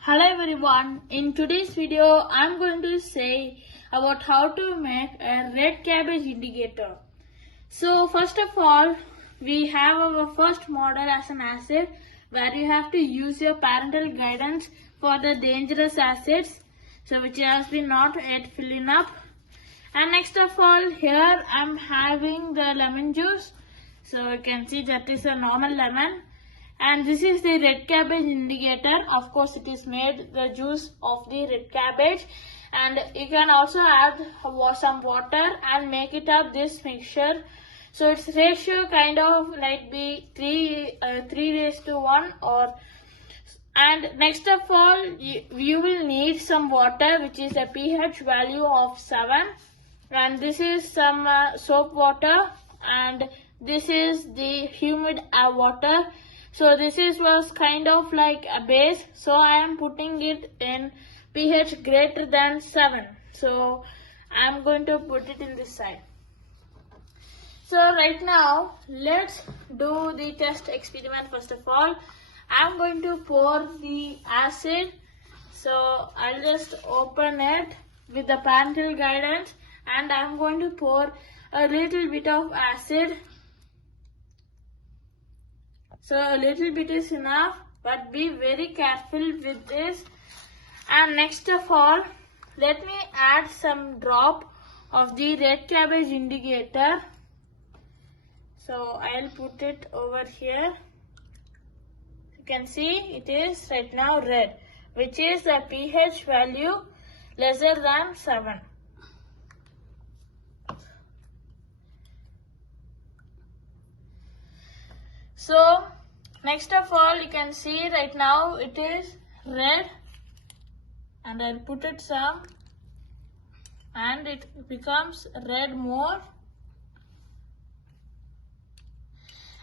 Hello everyone, in today's video I'm going to say about how to make a red cabbage indicator. So first of all, we have our first model as an acid where you have to use your parental guidance for the dangerous acids, so which has been not yet filling up. And next of all, here I'm having the lemon juice. So you can see that is a normal lemon. And this is the red cabbage indicator. Of course, it is made the juice of the red cabbage. And you can also add some water and make it up this mixture. So its ratio kind of like be 3:1 or. And next of all, you will need some water, which is a pH value of 7. And this is some soap water, and this is the humid water. So this was kind of like a base, so I am putting it in pH greater than 7. So I am going to put it in this side. So right now let's do the test experiment. First of all, I am going to pour the acid. So I'll just open it with the parental guidance, and I am going to pour a little bit of acid. So a little bit is enough, but be very careful with this. And next of all, let me add some drop of the red cabbage indicator. So I'll put it over here. You can see it is right now red, which is a pH value lesser than 7. So next of all, you can see right now it is red, and I'll put it some, and it becomes red more.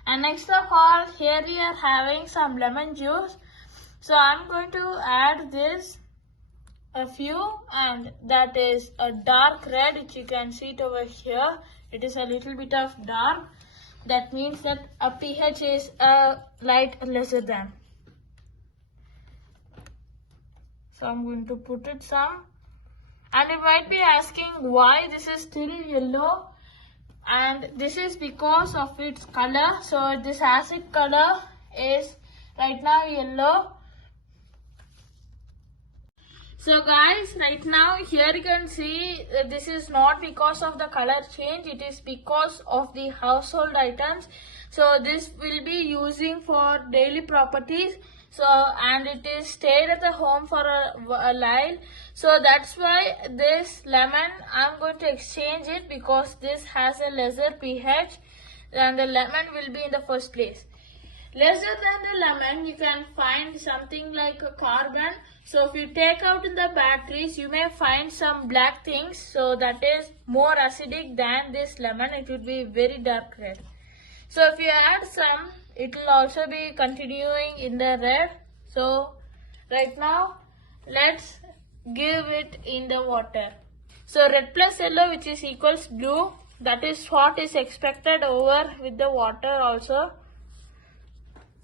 And next of all, here we are having some lemon juice. So I'm going to add this a few, and that is a dark red, which you can see it over here. It is a little bit of dark. That means that a pH is a light lesser than. So I'm going to put it some. And you might be asking why this is still yellow. And this is because of its color. So this acid color is right now yellow. So guys, right now here you can see this is not because of the color change, it is because of the household items. So this will be using for daily properties. So and it is stayed at the home for a while. So that's why this lemon, I'm going to exchange it because this has a lesser pH and the lemon will be in the first place. Lesser than the lemon, you can find something like a carbon. So if you take out in the batteries, you may find some black things. So that is more acidic than this lemon. It would be very dark red. So if you add some, it will also be continuing in the red. So right now, let's give it in the water. So red plus yellow, which is equals blue. That is what is expected over with the water also.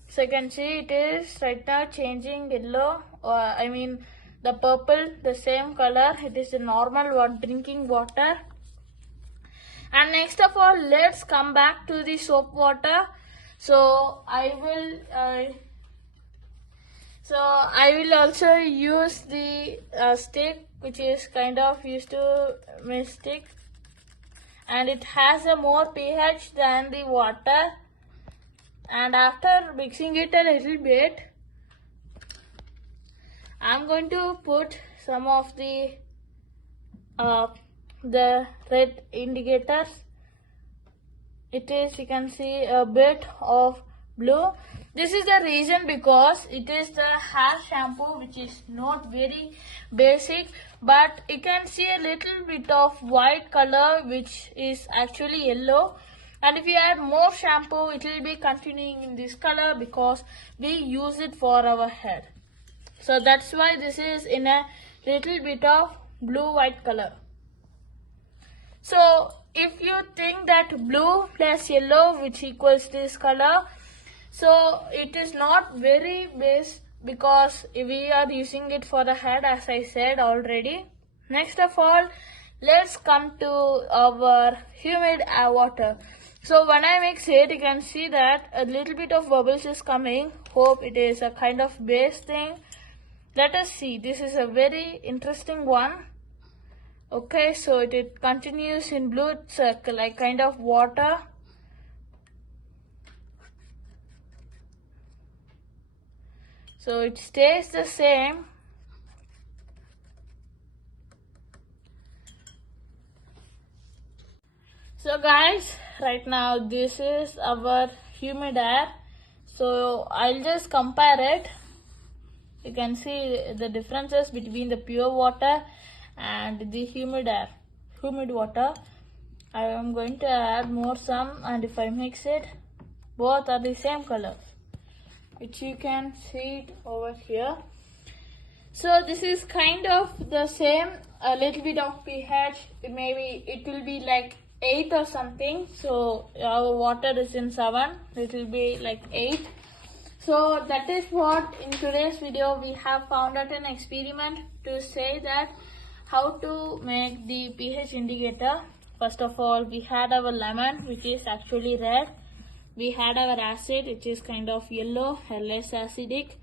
So you can see it is right now changing yellow, the purple, the same color. It is the normal drinking water. And next of all, let's come back to the soap water. So I will also use the stick, which is kind of used to stick, and it has a more pH than the water. And after mixing it a little bit, I'm going to put some of the red indicators. It is, you can see a bit of blue. This is the reason because it is the hair shampoo, which is not very basic, but you can see a little bit of white color, which is actually yellow. And if you add more shampoo, it will be continuing in this color because we use it for our hair. So that's why this is in a little bit of blue-white color. So if you think that blue plus yellow, which equals this color, so it is not very base because we are using it for the head, as I said already. Next of all, let's come to our humid water. So when I mix it, you can see that a little bit of bubbles is coming. Hope it is a kind of base thing. Let us see. This is a very interesting one. Okay, so it continues in blue. It's like kind of water. So it stays the same. So guys, right now this is our humid air. So I'll just compare it. You can see the differences between the pure water and the humid air, humid water. I am going to add more some, and if I mix it, both are the same color, which you can see it over here. So this is kind of the same, a little bit of pH, maybe it will be like 8 or something. So our water is in 7, it will be like 8. So that is what in today's video we have found out an experiment to say that how to make the pH indicator. First of all, we had our lemon, which is actually red. We had our acid, which is kind of yellow, less acidic.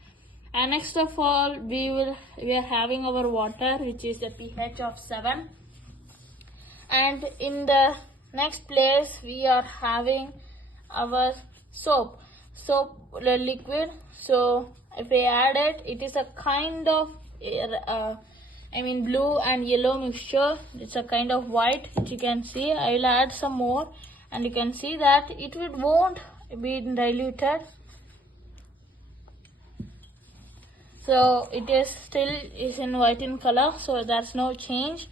And next of all, we are having our water, which is a pH of 7. And in the next place, we are having our soap liquid. So if we add it, it is a kind of blue and yellow mixture. It's a kind of white, which you can see. I will add some more, and you can see that it won't be diluted. So it is still in white in color, so there's no change.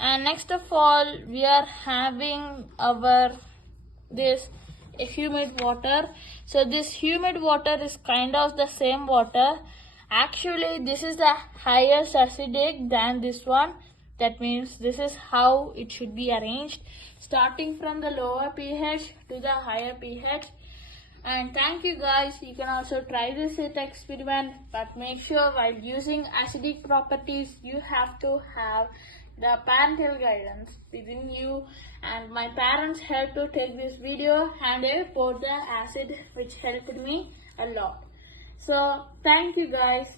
And next of all, we are having our this humid water. So this humid water is kind of the same water. Actually, this is the highest acidic than this one. That means this is how it should be arranged, starting from the lower pH to the higher pH. And thank you guys. You can also try this experiment, but make sure while using acidic properties, you have to have the parental guidance within you. And my parents helped to take this video, and they poured the acid, which helped me a lot. So thank you guys.